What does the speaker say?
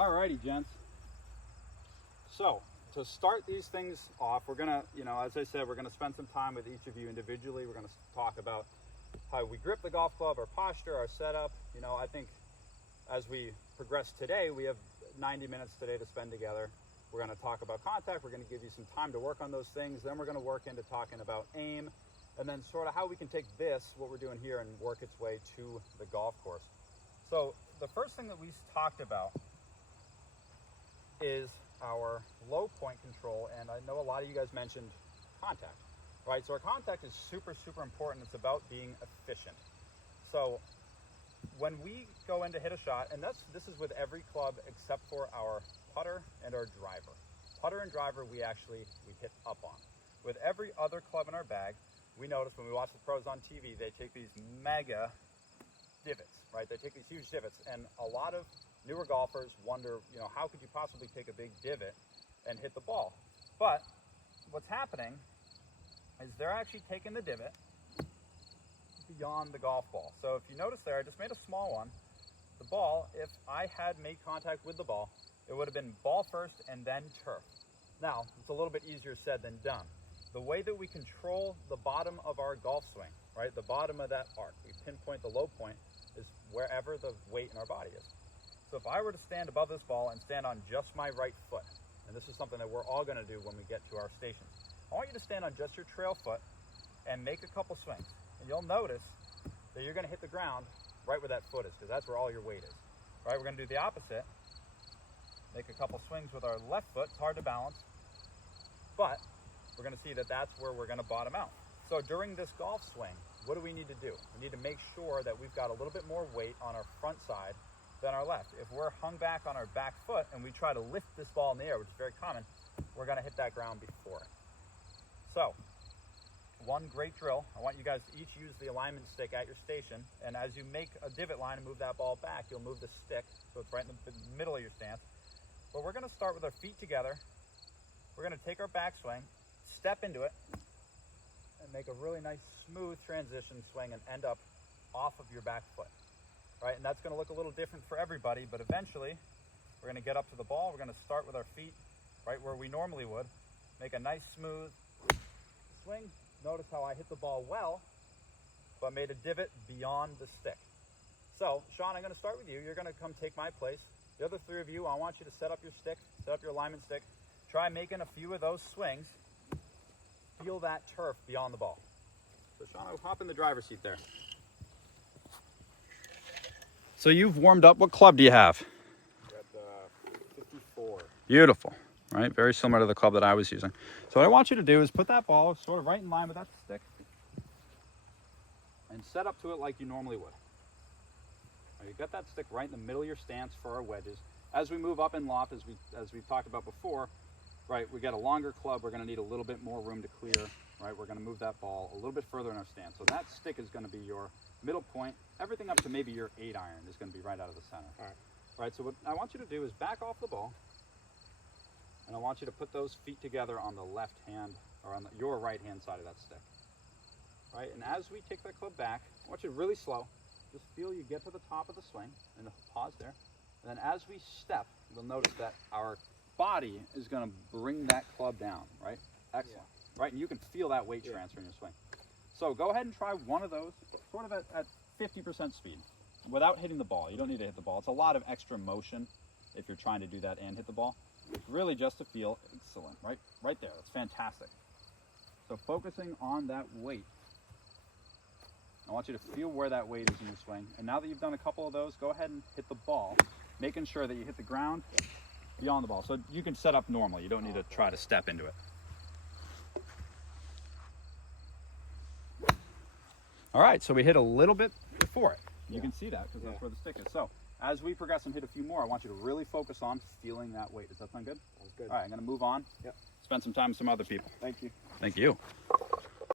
Alrighty, gents. So to start these things off, we're gonna, as I said, we're gonna spend some time with each of you individually. We're gonna talk about how we grip the golf club, our posture, our setup. I think as we progress today, we have 90 minutes today to spend together. We're gonna talk about contact. We're gonna give you some time to work on those things. Then we're gonna work into talking about aim, and then sort of how we can take this, what we're doing here, and work its way to the golf course. So the first thing that we talked about is our low point control, and I know a lot of you guys mentioned contact, right? So our contact is super, super important. It's about being efficient. So when we go in to hit a shot, and this is with every club except for our putter and our driver. Putter and driver we hit up on. With every other club in our bag, we notice when we watch the pros on TV, they take these mega divots, right? They take these huge divots, and a lot of newer golfers wonder, how could you possibly take a big divot and hit the ball? But what's happening is they're actually taking the divot beyond the golf ball. So if you notice there, I just made a small one. The ball, if I had made contact with the ball, it would have been ball first and then turf. Now, it's a little bit easier said than done. The way that we control the bottom of our golf swing, right, the bottom of that arc, we pinpoint the low point, is wherever the weight in our body is. So if I were to stand above this ball and stand on just my right foot, and this is something that we're all gonna do when we get to our stations, I want you to stand on just your trail foot and make a couple swings. And you'll notice that you're gonna hit the ground right where that foot is, because that's where all your weight is. Right, we're gonna do the opposite. Make a couple swings with our left foot. It's hard to balance, but we're gonna see that that's where we're gonna bottom out. So during this golf swing, what do we need to do? We need to make sure that we've got a little bit more weight on our front side than our left. If we're hung back on our back foot and we try to lift this ball in the air, which is very common, we're gonna hit that ground before it. So, one great drill, I want you guys to each use the alignment stick at your station, and as you make a divot line and move that ball back, you'll move the stick, so it's right in the middle of your stance. But we're gonna start with our feet together. We're gonna take our backswing, step into it, and make a really nice smooth transition swing and end up off of your back foot. Right, and that's gonna look a little different for everybody, but eventually we're gonna get up to the ball. We're gonna start with our feet right where we normally would. Make a nice smooth swing. Notice how I hit the ball well, but made a divot beyond the stick. So, Sean, I'm gonna start with you. You're gonna come take my place. The other three of you, I want you to set up your stick, set up your alignment stick. Try making a few of those swings. Feel that turf beyond the ball. So, Sean, I'll hop in the driver's seat there. So you've warmed up. What club do you have? Got the 54. Beautiful, right? Very similar to the club that I was using. So what I want you to do is put that ball sort of right in line with that stick and set up to it like you normally would. Right, you got that stick right in the middle of your stance for our wedges. As we move up in loft, as we've talked about before, right, we got a longer club. We're going to need a little bit more room to clear. Right, we're going to move that ball a little bit further in our stance. So that stick is going to be your middle point. Everything up to maybe your 8-iron is going to be right out of the center. All right. Right, so what I want you to do is back off the ball, and I want you to put those feet together on the left hand, or on your right hand side of that stick. Right, and as we take that club back, I want you to really slow. Just feel you get to the top of the swing, and pause there. And then as we step, you'll notice that our body is going to bring that club down, right? Excellent. Yeah. Right, and you can feel that weight transfer in your swing. So go ahead and try one of those, sort of at 50% speed, without hitting the ball. You don't need to hit the ball. It's a lot of extra motion if you're trying to do that and hit the ball. It's really just to feel excellent, right there. That's fantastic. So focusing on that weight. I want you to feel where that weight is in your swing. And now that you've done a couple of those, go ahead and hit the ball, making sure that you hit the ground beyond the ball. So you can set up normally. You don't need to try to step into it. All right, so we hit a little bit before it. You can see that because that's where the stick is. So as we progress and hit a few more, I want you to really focus on feeling that weight. Does that sound good? Sounds good. All right, I'm going to move on. Yep. Spend some time with some other people. Thank you. Thank you.